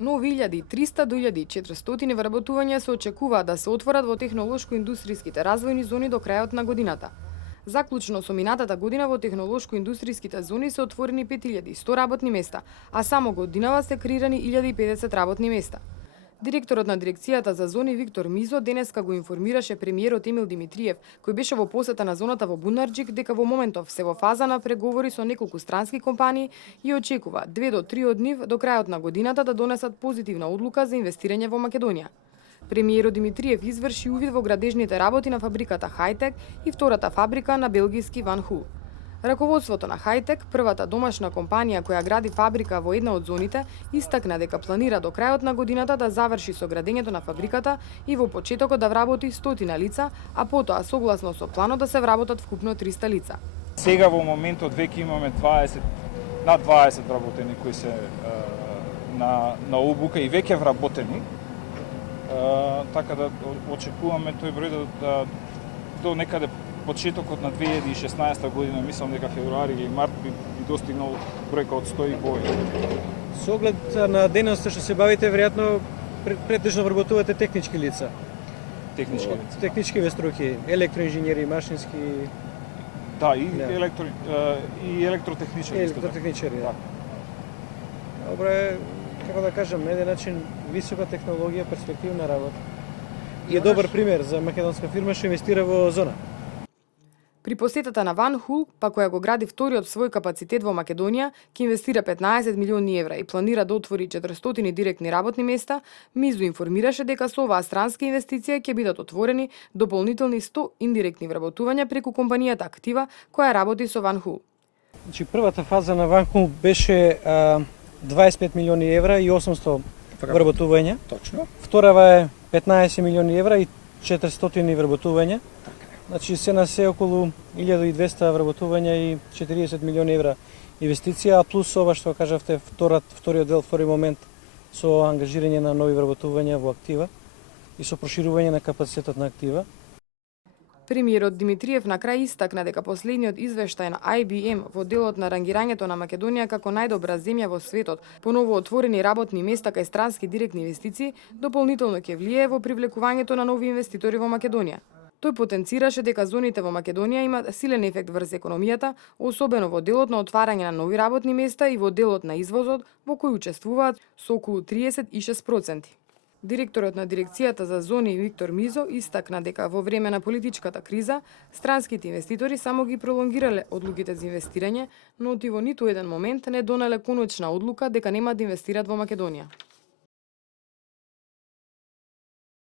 Нови 1300 до 1400 вработувања се очекуваат да се отворат во технолошко-индустријските развојни зони до крајот на годината. Заклучно со минатата година во технолошко-индустријските зони се отворени 5100 работни места, а само годинава се креирани 1050 работни места. Директорот на дирекцијата за зони Виктор Мизо денеска го информираше премиерот Емил Димитриев, кој беше во посета на зоната во Бунарџик, дека во моментов се во фаза на преговори со неколку странски компании и очекува 2 до 3 од нив до крајот на годината да донесат позитивна одлука за инвестирање во Македонија. Премиерот Димитриев изврши увид во градежните работи на фабриката Хајтек и втората фабрика на белгиски Ван Хул. Раководството на Хајтек, првата домашна компанија која гради фабрика во една од зоните, истакна дека планира до крајот на годината да заврши со градењето на фабриката и во почетокот да вработи 100 лица, а потоа согласно со планот да се вработат вкупно 300 лица. Сега во моментот веќе имаме над 20 вработени кои се на обука и веќе вработени. Така да очекуваме тој број да до некаде почетокот на 2016 година, мислам дека февруари или март би достигнал бројка од 100 и повеќе. Со оглед на дејноста што се бавите, веројатно претежно вработувате технички лица. Технички лица. Технички веструки, електроинженери, машински. Да, и електротехничари. Електротехничари, да. Добре, како да кажам, на еден начин висока технологија, перспективна работа. И е добар пример за македонска фирма што инвестира во зона. При посетата на Ван Хул, па која го гради вториот свој капацитет во Македонија, ќе инвестира 15 милиони евра и планира да отвори 400 директни работни места, Мизо информираше дека со оваа странска инвестиција ќе бидат отворени дополнителни 100 индиректни вработувања преку компанијата Актива, која работи со Ван Хул. Значи, првата фаза на Ван Хул беше 25 милиони евра и 800 вработувања. Точно. Вторава е 15 милиони евра и 400 вработувања. Значи се на се околу 1200 вработувања и 40 милиони евра инвестиција, а плюс ова што кажавте вториот дел, втори момент со ангажирање на нови вработувања во Актива и со проширување на капацитетот на Актива. Премиерот Димитриев на крај истакна дека последниот извештај на IBM во делот на рангирањето на Македонија како најдобра земја во светот по ново отворени работни места кај странски директни инвестиции дополнително ќе влијае во привлекувањето на нови инвеститори во Македонија. Тој потенцираше дека зоните во Македонија имаат силен ефект врз економијата, особено во делот на отварање на нови работни места и во делот на извозот, во кој учествуваат со околу 36%. Директорот на дирекцијата за зони Виктор Мизо истакна дека во време на политичката криза, странските инвеститори само ги пролонгирале одлуките за инвестирање, но во ниту еден момент не донале конечна одлука дека нема да инвестират во Македонија.